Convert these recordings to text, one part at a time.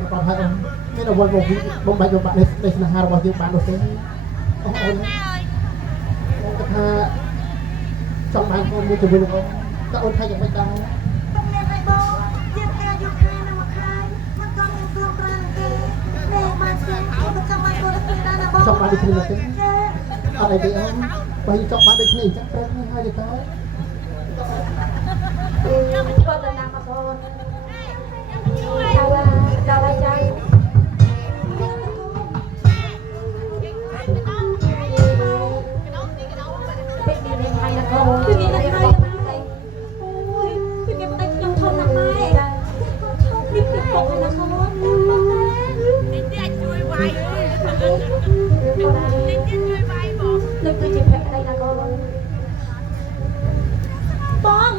ទុករបស់ហើយមានអវល់មកបំបាច់បំបាក់នេះស្នេហារបស់យើងបាននោះទេអូនអូនថាចង់បានកូនមួយជាមួយនឹងអូនតើអូនថាយ៉ាងម៉េចដែរបងមានឲ្យបងយើងការយកខានមកខានមិនក៏មានព្រមប្រាំទេតែបានស្គាល់អូនចង់បានកូនគ្នាដែរណាបងចង់បានដូចគ្នាទេអត់អីទេអូនបើចង់បានដូចគ្នាចឹងប្រែនេះហើយទៅខ្ញុំធ្វើដំណាំមកបងដល់ចាំពេកនេះមានហើយណាកូនគឺមានហើយអូយគឺមានតែខ្ញុំធំណាស់ម៉ែឈប់នេះពីពុកហើយណាកូននេះតែជួយវាយនេះជួយវាយបងនឹងគឺជាភក្តីណាកូនបងបង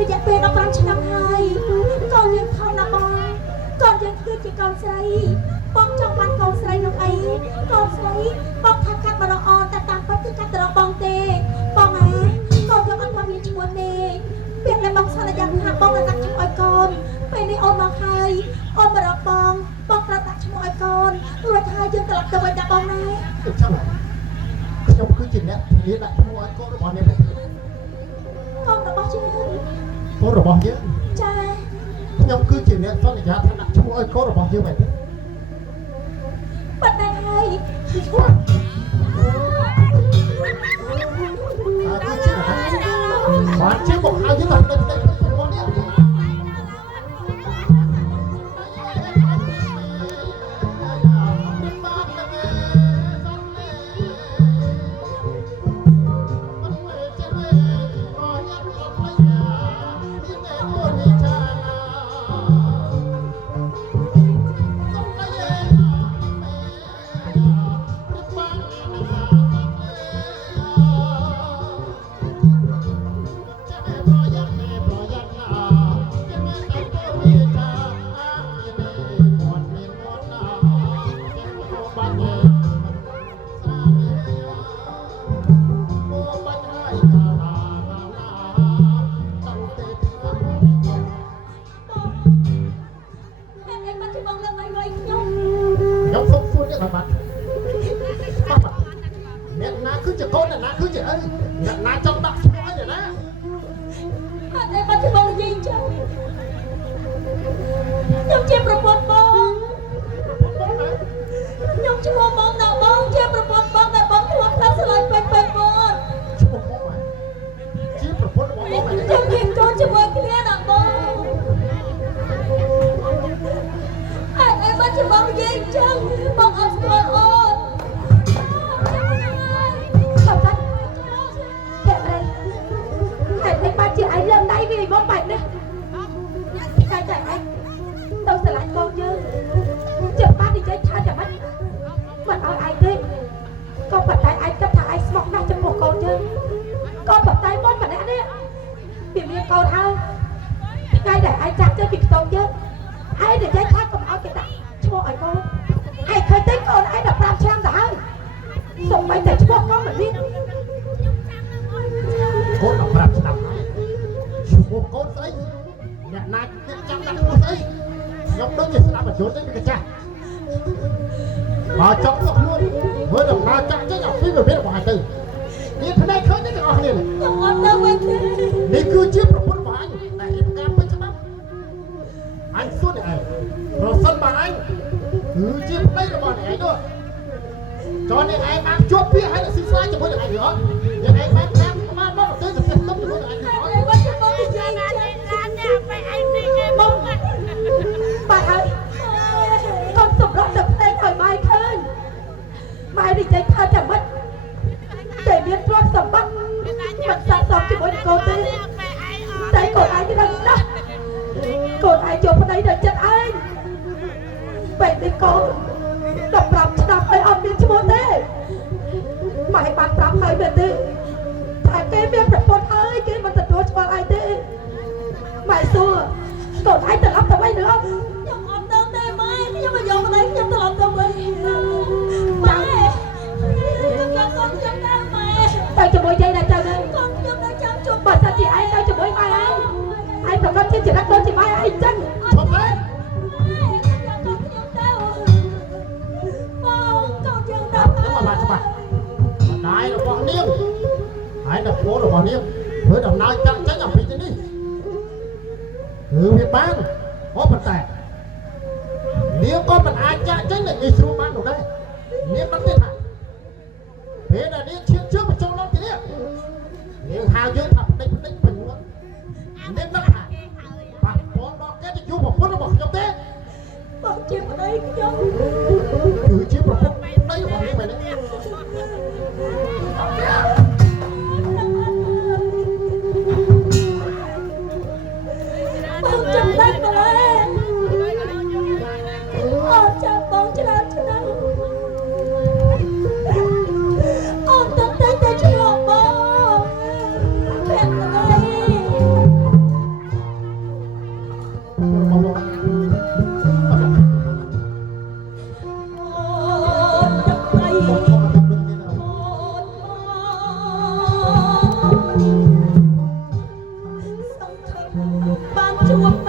រយៈពេល15ឆ្នាំហើយកូនយើងខំណាស់បងកូនយើងគឺជាកូនស្រីបងចង់បានកូនស្រីនោះអីកូនស្រីបងថាកាត់បរអតែតាមពិតគឺកាត់ទៅរកបងទេបងអាកូនយើងអត់បានមានឈ្មោះទេពេលដែលបងសន្យាថាបងនឹងដាក់ឈ្មោះឲ្យកូនពេលនេះអូនមកហើយអូនមករកបងប្រាប់ដាក់ឈ្មោះឲ្យកូនរួចហើយយើងត្រឡប់ទៅវិញដាក់បងណាចាំខ្ញុំគឺជាអ្នកធានាដាក់ឈ្មោះឲ្យកូនរបស់អ្នកកូនរបស់យើងកូនរបស់យើងចាខ្ញុំគឺជាអ្នកសន្យាថាដាក់ឈ្មោះឲ្យកូនរបស់យើងមែនទេបាត់ដែរហើយឈ្មោះបានជាមកហៅយើងដល់ដល់របស់នេះម៉ែបានប្រាប់ហើយមែនទេ តឯងត្រឡប់ទៅវិញnữaខ្ញុំអត់ទៅទេម៉ែខ្ញុំមកយកទៅខ្ញុំត្រឡប់ទៅវិញម៉ែខ្ញុំអត់ចាំដែរម៉ែទៅជាមួយយាយដែរទៅនេះកូនខ្ញុំនៅចាំជួបបើសិនជាឯងទៅជាមួយម៉ែឯងប្រកាសជាចរិតដូចជាម៉ែឯងចឹងឈប់ទេนายរបស់នាងហើយដល់ពលរបស់នាងធ្វើដំណើរចាក់ចេញអំពីទីនេះគឺវាបានអូប៉ុន្តែនាងក៏មិនអាចចាក់ចេញងាយស្រួលបាននោះដែរនាងមិនទេថាពេលដែលនាងឈៀបជើងបញ្ចូលឡើងទីនេះនាងហៅយើងថាផ្ដេចពេញមួយនាងនឹកថាប៉ះពាល់ដល់កិត្តិយសប្រពន្ធរបស់ខ្ញុំទេបើជាប្តីខ្ញុំគឺជាប្រពន្ធប្តីរបស់នាងមែនទេបងចាំបាច់ម្ល៉េះអត់ចាំបងច្រើនឆ្នាំអត់ទៅតែឆ្លោះបងភក្តីបានជួប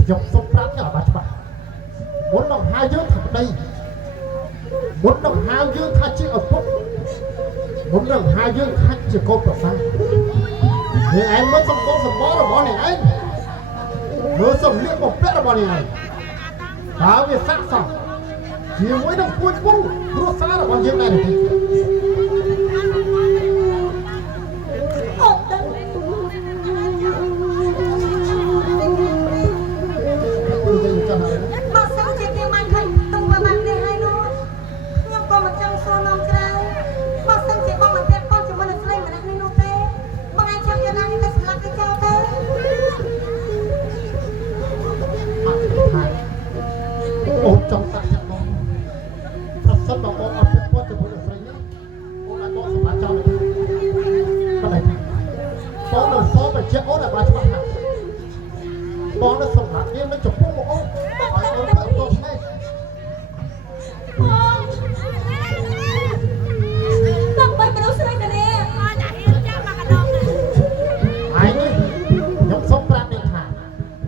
ខ្ញុំសុំប្រាប់ឲ្យបានច្បាស់មុននឹងហៅយើងថាប្តីមុននឹងហៅយើងថាជាឪពុកមុននឹងហៅយើងថាជាកូនប្រសានាងឯងមើលសម្បូរសម្បល់របស់នាងឯងមើលសម្លៀកបំពាក់របស់នាងឯងតើវាស័ក្តិសមជាមួយនឹងពួយពងគ្រួសាររបស់យើងដែរទេហ សិនបងអត់ពាក់ព័ន្ធជាមួយនឹងស្រីនេះអូនអាចដកសម្រាប់ចោលទៅប៉ុន្តែបងនៅសបជាអូនឲ្យបានច្បាស់ណាស់បងនៅសម្រាប់នេះមិនចំពោះមកអូនឲ្យអូនទៅទោសនេះបងបីមនុស្សស្រីទៅនេះហើយនេះខ្ញុំសូមប្រាប់នេះថា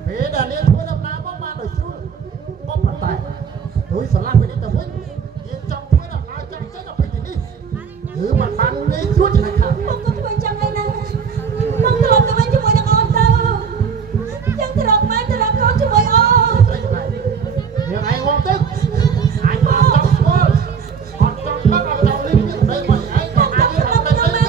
ពេលដែលនាងធ្វើដំណើរមកបានដោយស្រួលក៏ប៉ុន្តែដោយស្រឡះពេលនេះទៅវិញយើងចង់ធ្វើដំណើរចាំចេញដល់ពេលនេះគឺមិនបានងាយស្រួលចំណែកខាងបងក៏ធ្វើចឹងឯណាបងត្រឡប់ទៅវិញជាមួយនឹងអូនទៅចឹងត្រឡប់មកត្រឡប់កូនជាមួយអូនស្រីចំណែកយើងឯងងទៅអញមកចង់ធ្វើអត់ចង់ដឹងអត់ចង់លីងវាទៅមកឯងក៏អាចទៅទៅទៅអត់ទេ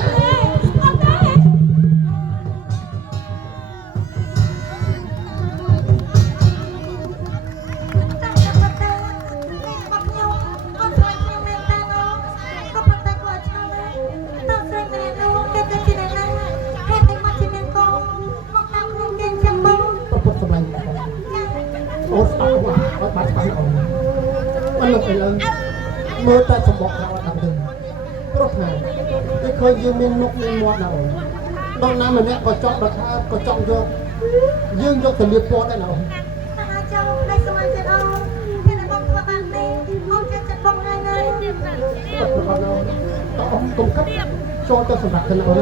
មើលតែសម្បកខាងអត់ដឹងទេព្រោះថាគេឃើញយើងមានមុខមានមាត់ណាអូនដល់ណាម្នាក់ក៏ចង់ដល់ថាក៏ចង់យកយើងយកទៅលៀបពណ៌ដែរណាអូនចាំដៃស្មានចិត្តអូនគេតែបងធ្វើបានទេអូនចិត្តបងហើយណាអត់ប្រហែលអូនតោះកុំគិតចូលទៅសម្រាប់ទៅណាអូន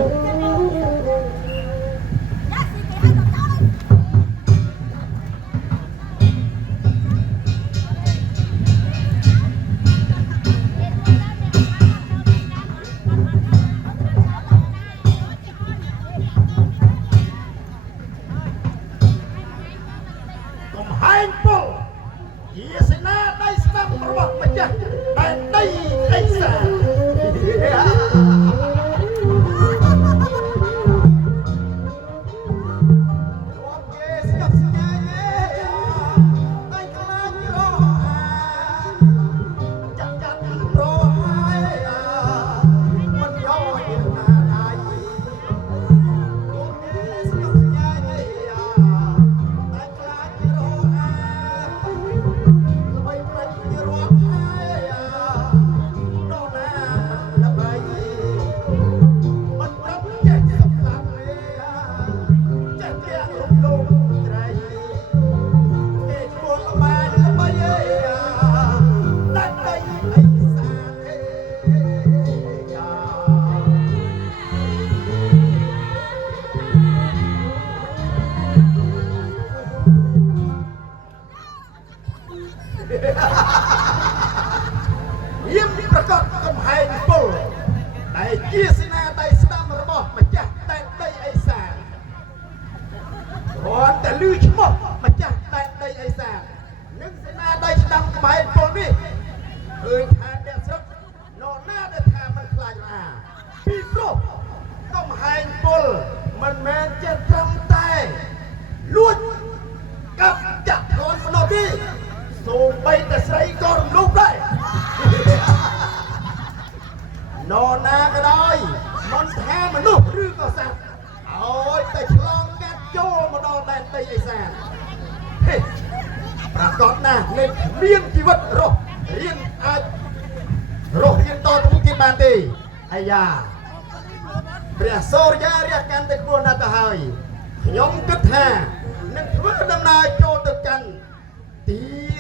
យាមប្រកាសកំហែងពលដែលជាសេនាដៃស្ដាំរបស់ម្ចាស់ដែនដីអេសានគ្រាន់តែឮឈ្មោះម្ចាស់ដែនដីអេសាននិងសេនាដៃស្ដាំកំហែងពលនេះឃើញថាអ្នកស្រុកនរណាដែលថាមិនខ្លាចរអាពីព្រោះកំហែងពលមិនមែនជាត្រឹមតែលួចកាប់ចាក់ខ្លួនប៉ុណ្ណោះទេសូម្បីតែស្រីក៏រំលោភដែរនរណាក៏ដោយមិនថាមនុស្សឬក៏សត្វឲ្យតែឆ្លងកាត់ចូលមកដល់ដែនដីអេសានហេប្រកាសណាស់នឹងមានជីវិតរស់រៀនអាចរស់រៀនតទៅមុខទៀតបានទេអាយ៉ាព្រះសូរ្យារះកាន់តែខ្ពស់ណាស់ទៅហើយខ្ញុំគិតថានឹងធ្វើដំណើរចូលទៅកាន់ទី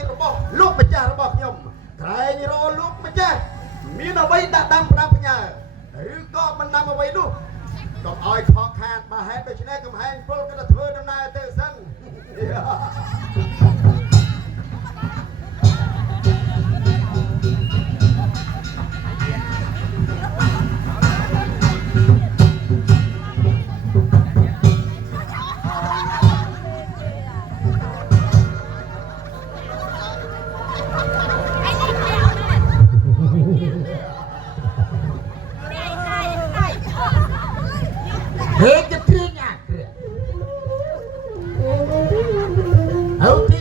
របស់លោកម្ចាស់របស់ខ្ញុំក្រែងរលោកម្ចាស់មានអ្វីដាក់ដាំផ្ដាំផ្ញើឬក៏មិនដាំអ្វីនោះកុំឲ្យខកខានបើហេតុដូច្នេះកំហែងពលក៏ទៅធ្វើដំណើរទៅសិនហេតុជាគ្រឿងអាក្រក់ហើយទី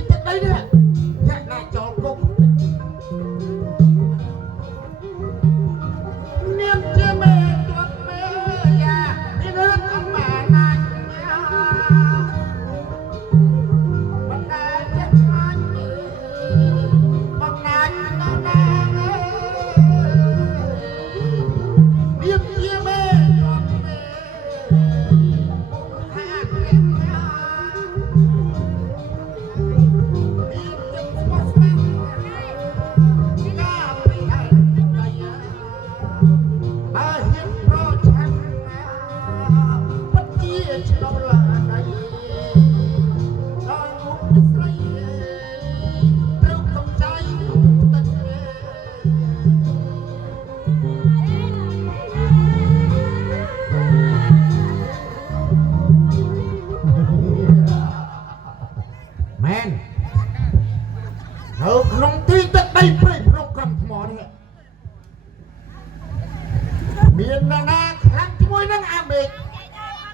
មានណាណាខ្លាំងជាមួយនឹងអាមេរិក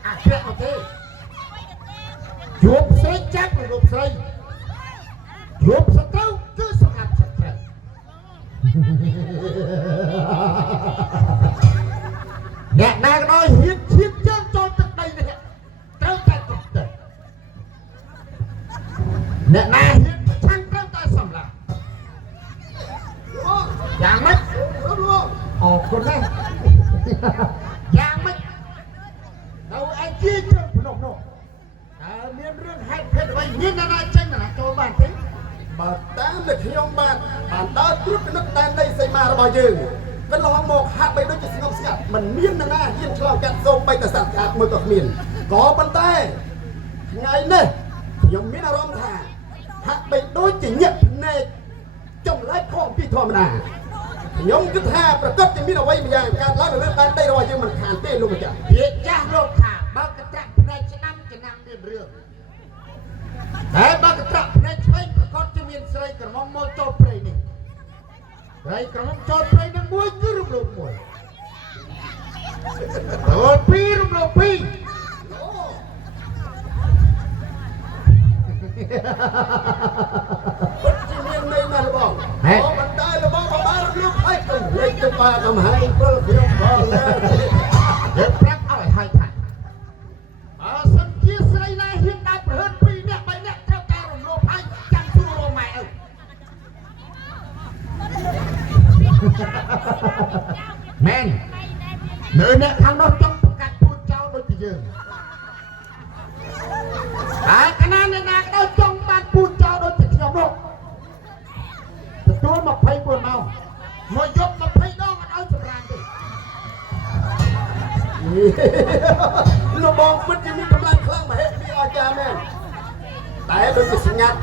អាក្រក់មកទេជួបស្រីចាប់រូបស្រីជួបសត្រូវគឺសម្រាប់សត្រូវអ្នកណាក៏ដោយហ៊ានឈាមជើងចូលទឹកដីនេះត្រូវតែកុំទៅអ្នកណាហ៊ានប្រឆាំងត្រូវតែសម្លាប់យ៉ាងម៉េចអរគុណណាស់យ៉ាងម៉េចនៅឯជាជើងភ្នំនោះតើមានរឿងហេតុភេទអ្វីមានណាណាចេញណាចូលបានទេបើតាមតែខ្ញុំបានដើរត្រួតពិនិត្យដែនដីសីមារបស់យើងកន្លងមកហាក់បីដូចជាស្ងប់ស្ងាត់មិនមាននរណាហ៊ានឆ្លងកាត់សូមបីតែសត្វស្អាតមួយក៏គ្មានក៏ប៉ុន្តែថ្ងៃនេះខ្ញុំមានអារម្មណ៍ថាហាក់បីដូចជាញាក់ភ្នែកចម្លែកខុសពីធម្មតាខ្ញុំគិតថាប្រកាសជាមានអ្វីម្យ៉ាងកើតឡើងនៅលើដែនដីរបស់យើងមិនខានទេលោកម្ចាស់ពាក្យចាស់លោកថាបើកត្រាក់ភ្នែកឆ្នាំមានរឿងតែបើកត្រាក់ភ្នែកឆ្វេងប្រកាសជាមានស្រីក្រមុំមកចូលព្រៃនេះស្រីក្រមុំចូលព្រៃនឹងមួយគឺរំលោភមួយរលពីររំលោភពីរជាមានន័យណាស់បងមិនได้របស់បបាល់លោកឲ្យទៅលេខទៅបាកំហែងពលខ្ញុំបងយើងប្រាប់ឲ្យហើយថាបើសិនជាស្រីណាហ៊ានដើរប្រហិត2នាក់3នាក់ត្រូវតែរំលោភហើយចាំសួររម៉ែឪមែននៅអ្នកខាងនោះចង់ប្រកាសពូជចោលដូចជាយើងហើយកណាអ្នកណាក៏ចង់បានពូជចោលដូចជាខ្ញុំនោះទទួល24ម៉ោងមកយប់20ដងអត់ឲ្យសម្រានទេលោកបងពិតជាមានកម្លាំងខ្លាំងមហិមាអស្ចារ្យមែនតែដូចជាស្ងាត់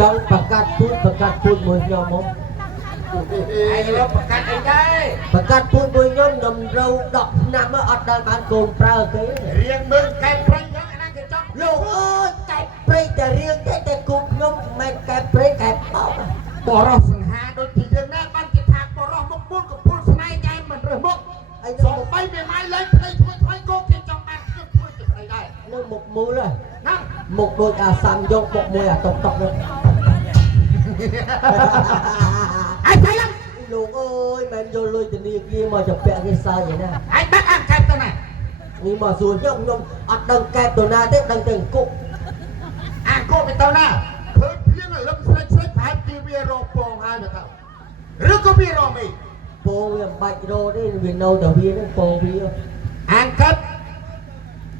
ចង់ប្រកាសពូជមួយខ្ញុំមកឯងលោកប្រកាសអីដែរប្រកាសពូជមួយខ្ញុំរូវ10ឆ្នាំអត់ដែលបានកូនប្រើទេរៀងមើលកែព្រៃហ្នឹងអាហ្នឹងគេចង់លោកអើយកែព្រៃតែរៀងតែគូខ្ញុំមិនមែនកែព្រៃកែបោកបរោះសង្ហាដូចជាយើងណាបានគេថាបរោះមុខមុលកំពុលស្នៃតែមិនរើសមុខអីទៅសូម្បីមេម៉ាយលេងផ្ទៃធ្វើថ្មីគោគេចង់បានខ្ញុំធ្វើជាស្អីដែរនឹងមុខមូលណាមុខដូចអាសាំយកមុខមួយអាតុកនោះអាយថៃឡើងលោកអើយមិនយកលុយធនាគារមកចាប់ពាក់គេសើចឯណាអាយបាក់អាកែបទៅណានេះមកសួរខ្ញុំអត់ដឹងកែបទៅណាទេដឹងតែអង្គុកអាគោទៅទៅណាឃើញភ្លៀងលឹមស្លេចប្រហែលជាវារកពងហើយទៅឬក៏វារកមីពងវាមិនបាច់រកទេវានៅតែវាហ្នឹងពងវាអាកែប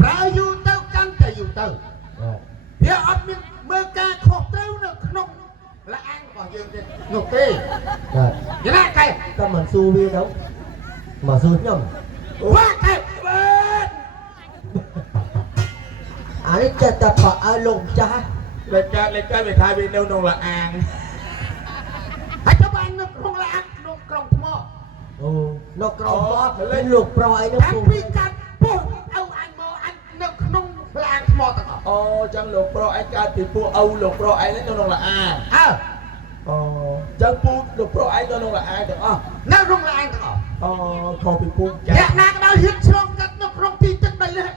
ប្រើយូរទៅកាន់តែយូរទៅវាអត់មានមើលការខុសត្រូវនៅក្នុងលអាងរបស់យើងទេនោះទេយ៉ាងណាកែតែមិនស៊ូវាđâuមកស៊ូខ្ញុំវ៉ាកែអានេះចេះតែប្រអើលោកចាស់លេខកើតវាថាវានៅក្នុងលអាងហើយទៅបាននៅក្នុងលអាងក្នុងក្រុងថ្មអូនៅក្រុងថ្មលេងលោកប្រុសអីនោះពីកាត់ពោះឪអញមកអញនៅក្នុងលអាងថ្មទាំងអស់អូចឹងលោកប្រុសអញកើតពីពួកឪលោកប្រុសឯងនៅក្នុងលអាងអូចឹងពូលោកប្រុសឯងនៅក្នុងលអាងទាំងអស់នៅក្នុងលអាងទាំងអស់អូខុសពីពូអ្នកណាក៏ដោយហ៊ានឆ្លងកាត់នៅក្នុងទីទឹកដីនេះ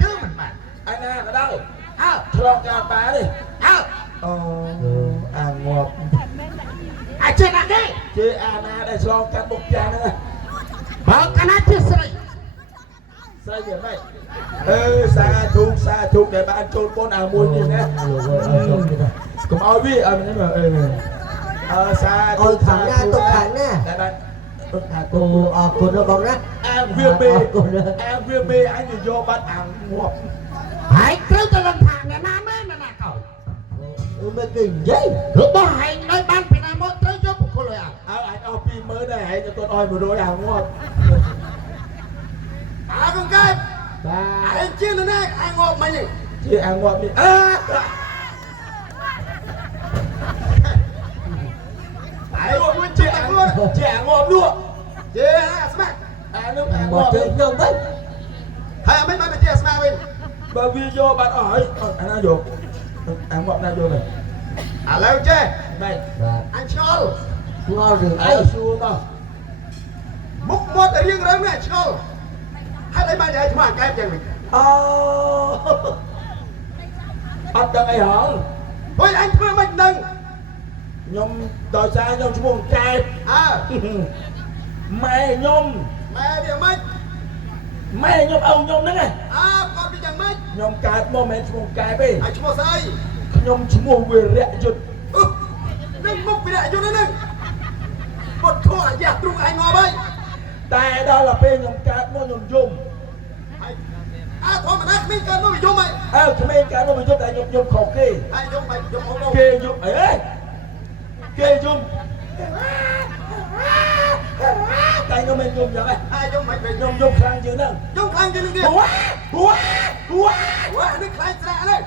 គឺមិនបានឯណាក៏ដោយឆ្លងកាត់បានទេអូអាងាប់អាចចេះណាទេជេអាណាដែលឆ្លងកាត់មុខចាស់ហ្នឹងបើកាលណាជាស្រីវាមិនសាធុដែលបានចូលពន្ធអាមួយនេះណាកុំឲ្យវាឲ្យមិនសាធុខាងណាទុកខាងណាតែបានអរគុណបងណាអាវាមេអញយកបាត់អាងាប់ហើយត្រូវតែលំថាអ្នកណាមែនអ្នកណាកោមិនគេនិយាយរបស់ហែងនៅបានពីណាមកត្រូវយកបុគ្គលឲ្យអញអស់20000ដែរហែងទៅទន់ឲ្យ100អាងាប់កង្កែបបាទឯងជាណាអាងាប់មិញជាអាងាប់នេះឯងមួយជាអាងាប់នោះជាអាស្មាក់នោះអាងាប់ខ្ញុំវិញហើយមិនបានជាស្មាក់វិញបើវាយកបាត់អស់ហើយអាណាយកអាងាប់ណាយកទៅឥឡូវចេះបែបអញឆ្ងល់រឿងអីសួរតោះ មុខមាត់តែរៀងរឹងណាឆ្ងល់ហើយអីបានតែឆ្មាកែបយ៉ាងនេះ អូអត់ដឹងអីហង ហុយអញធ្វើមិនដឹង ខ្ញុំដោយសារខ្ញុំឈ្មោះកែប អើ ម៉ែខ្ញុំ ម៉ែវាមិន ម៉ែខ្ញុំឪខ្ញុំហ្នឹង អើគាត់វាយ៉ាងម៉េច ខ្ញុំកើតមកមិនមែនឈ្មោះកែបទេ ហើយឈ្មោះស្អី ខ្ញុំឈ្មោះវិរៈយុទ្ធ នឹងមុខវិរៈយុទ្ធហ្នឹងគាត់ធោះអាយ៉ាទ្រូងឯងងាប់ហើយ តែដល់ពេលខ្ញុំកើតមកខ្ញុំយំ ហើយអើធម្មតាគ្មានកើតមកវាយំហើយ អើក្មេងកើតមកខ្ញុំយំតែខ្ញុំយំខុសគេ ហើយយំបាច់យំអូន គេយំអីគេយំតែខ្ញុំមិនយំយ៉ាងហ្នឹង ហើយយំមិនវិញ ខ្ញុំយំខ្លាំងជាងហ្នឹង យំខ្លាំងជាងនេះទៀត ហួហួ វ៉ានេះខ្លាំងស្រាក់ហ្នឹង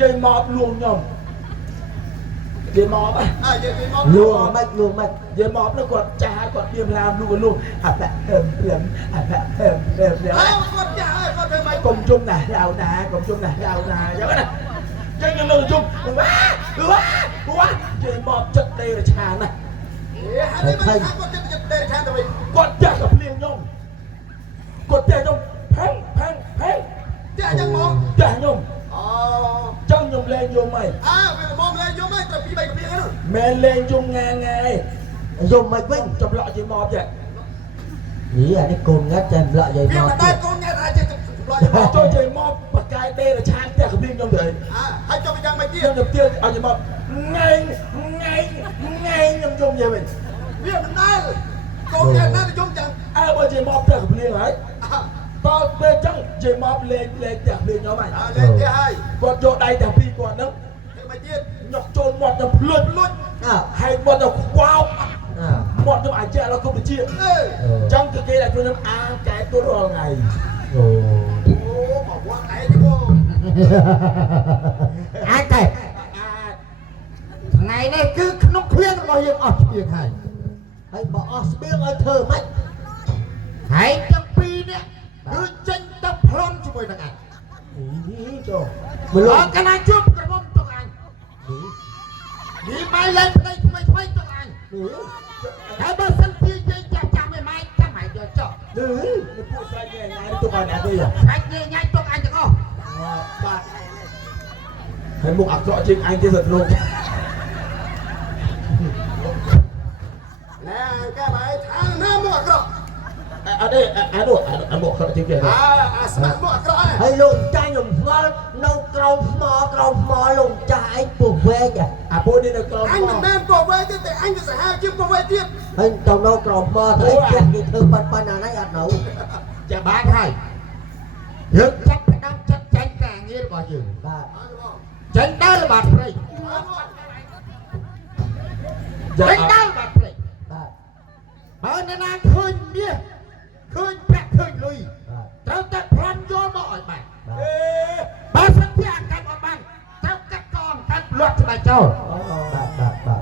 យាយមកលួងខ្ញុំយាយមក អើយើងមក លួងមិនលួងមិនយាយមកនោះគាត់ចាស់គាត់ទៀមឡាមលួងលួងអាប់ព្រាមអាប់ព្រាម អើគាត់ចាស់ហើយគាត់ធ្វើម៉េច កុំជុំណាស់ឡៅណាកុំជុំណាស់ឡៅណាចឹងណាចឹងខ្ញុំនៅជុំវ៉ាយាយមកចិត្តដេរឆានណា ហើយមិនថាគាត់ចិត្តដេរខាងទៅវិញ គាត់ចាស់ក៏ភ្លៀងខ្ញុំគាត់ចាស់ខ្ញុំផេង ចាស់យ៉ាងមក ចាស់ខ្ញុំ អូ ចឹងខ្ញុំលេងយំហើយ អើវាមកលេងយំហើយត្រូវពី3កពីហ្នឹង មែនលេងយំងាយំមិនវិញចម្លក់យាយមកចេះ Ý là cái cồn ngắt cho em lợi vậy វា mà មិនដែលកូនញ៉ាំអាចចេះប្លោយមក ចូលយាយមកបកកាយដេរឆានផ្ទះកំពីខ្ញុំទៅ អើហើយចុះយ៉ាងម៉េចទៀត ខ្ញុំទៅទៀតឲ្យយាយមកថ្ងៃខ្ញុំយំយាយវិញ វាមិនដែលកូនញ៉ាំណាយំចឹង អើបើយាយមកផ្ទះកំពីហើយតើពេលចឹងយាយមកលេងផ្ទះកំពីខ្ញុំហើយ អើលេងទៀតហើយ គាត់យកដៃតែពីរគាត់ហ្នឹង ធ្វើម៉េចទៀត ញុកចូលមាត់ទៅភ្លុច À ហើយមាត់ទៅខ្វោក À មាត់ខ្ញុំអាចចេះដល់គុំវិជា អឺ ចឹងគឺគេដែលខ្ញុំអាងកែទូរាល់ថ្ងៃ Ồ អូមកវត្តឯងទេបង Ai kể Ngày nay cứ nông khuyên bao nhiêu ọt chuyện hay Hãy bỏ ọt biết ở thơ mách Hãy trong pi nè Cứ tranh tập hôn cho mày nặng ảnh ចូល Mà lo cái này chụp cái mông cho anh Đi mai lên đây mày thoay cho anh Hãy bơ sân kia dây chà chà mày mai chà mày cho cho ទៅពួកស្រីញ៉ៃញ៉ៃទៅបានអត់ទេ Anh nghe nhanh cho anh được không បាទហើយមុខអាក្រក់ជាងអញទៀតសត្វលោក ណែកែបាយថាណាមកអាក្រក់ អត់ទេអានោះអាមុខអាក្រក់ជាងគេ អាស្មាក់មកអាក្រក់ឯង Hãy lộn chai nhầm ngon Nâu trâu mò lộn chai anh buộc về kìa អាពួកនេះនៅក្រោម អញមិនមែនពោះវែទេតែអញទៅសាហាវជាងពោះវែទៀត Anh tao nâu trâu mò thấy kẹt thì thơ bắn à nấy ăn nấu ចាបា Bán hay Dừng chắc phải đang chắc tránh càng nghe được bao nhiêu Bà អើបង Tránh đó là bạt free ចា Tránh đó là bạt free Bà Bà nên ăn khơi bia Khơi bẹt khơi lùi Tao ta phán vô mọi bạn Bà sẵn thì ăn cạnh bọn bạn Tao cắt con cắt luật cho bà châu Bà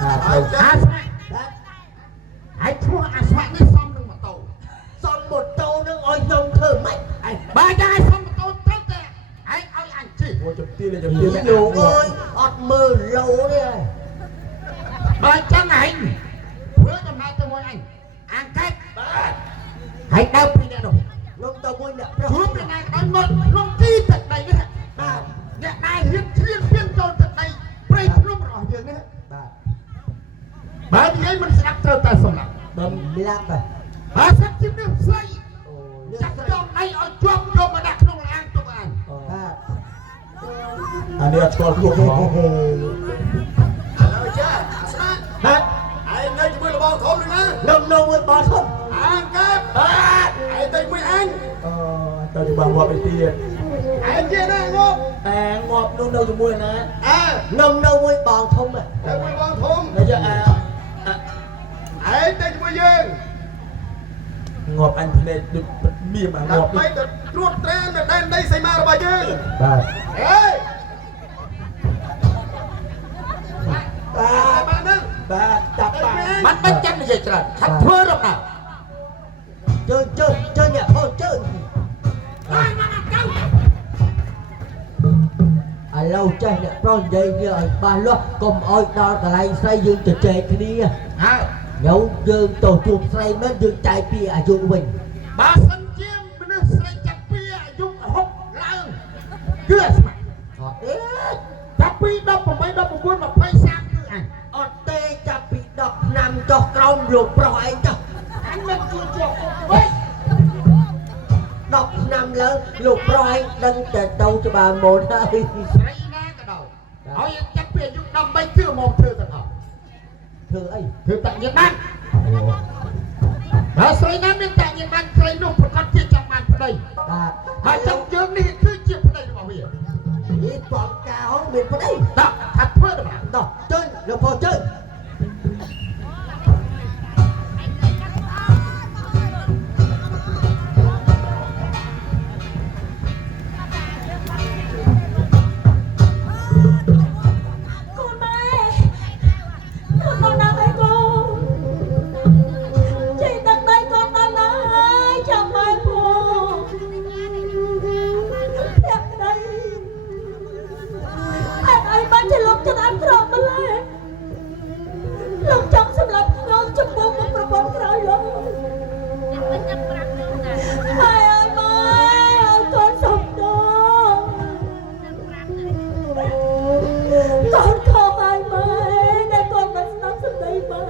À sẵn Hãy thua à sẵn đi xong đừng mà tàu Xong một tàu nữa ôi nông thơ mạch Bà cho ai xong một tàu trắng tè Hãy ôi anh chị ពួកចំទាចំទា Dù ơi ọt mơ lâu đấy Bà chẳng anh Bữa năm nay tôi muốn anh Ăn cách Hãy đau đi nè đâu Nông tàu vui nè Chúa bên này nói một Nông đi thật này nữa Nè này hiến thiên phiên trôn thật này Bây lúc rõ hiền nữa Bà đi ấy mình sẽ đắp trơ ta xong lắm Bấm lắm rồi Bà sắp chim được xây Chắc trong này ở chuông vô mà đặt nông là ăn cho bà ăn អានេះអត់ស្គាល់ខ្លួនហ្មង ឥឡូវចាស្មាក់ Hả? ឯងនៅជាមួយលបងធំនឹងណា Nông nông ơi bà không អាងកែបឯងទៅជាមួយអញ ទៅទីបងងាប់ឯទៀត ឯងជាណាងប់ អាងាប់នោះនៅជាមួយណា អើ Nông nông ơi bà không ạ ទៅជាមួយបងធំ ហើយចាឯងទៅជាមួយយើង ងាប់អញភ្នែកដូចមានអាងាប់ ដើម្បីទៅត្រួតត្រានៅដែនដីសីមារបស់យើង Bà អេបានហ្នឹង បាទចាប់បាន Mắt bánh chanh là gì trời Khắp thưa đâu nào Chơi nhẹ thôi chơi À lâu chơi nhẹ Rồi dây như ở ba lúc Cùng ôi đó cả lại xây dựng cho trẻ cái đi Hả? nhậu dương tổ chuột say mới dương chạy pia à dương mình បើសិនជាមនុស្សស្រីចាប់ពីអាយុ60ឡើងគឺអាស្មា họ ế ចាប់ពី18 19 20 30គឺអញ ở tê chập bị đọc nằm cho cong lục pro anh cho អញមិនជួជួវិញ đọc nằm lớn lục pro anh đăng chờ đâu cho bà một hơi ស្រីណាក៏ដោយហើយចាប់ពីអាយុ13គឺមកធ្វើទាំងអស់ thưa ấy ធ្វើតាក់ញៀនបានបើស្រីណាមានតាក់ញៀនបានស្រីនោះប្រកាសជាចង់បានប្តី ta ហើយចង់យើងនេះគឺជាប្តីរបស់វា ý toàn cao miền bên đây ដាក់ថាធ្វើទៅបាន đọc chơi được phò chơi កូនម៉ែកូនដល់ណាហើយកូនចេះដឹកដៃកូនដល់ណាហើយចាំម៉ែពូភ័ក្រដីអត់អីបានជាលោកចិត្តអត់ក្រំម្ល៉េះលោកចង់សម្លាប់ខ្ញុំចំពោះមុខប្រពន្ធក្រោយលោកម៉ែអើយម៉ែឲ្យកូនសុំទោស កូនខំហើយម៉ែតែកូនមិនស្ដាប់សម្ដីម៉ែ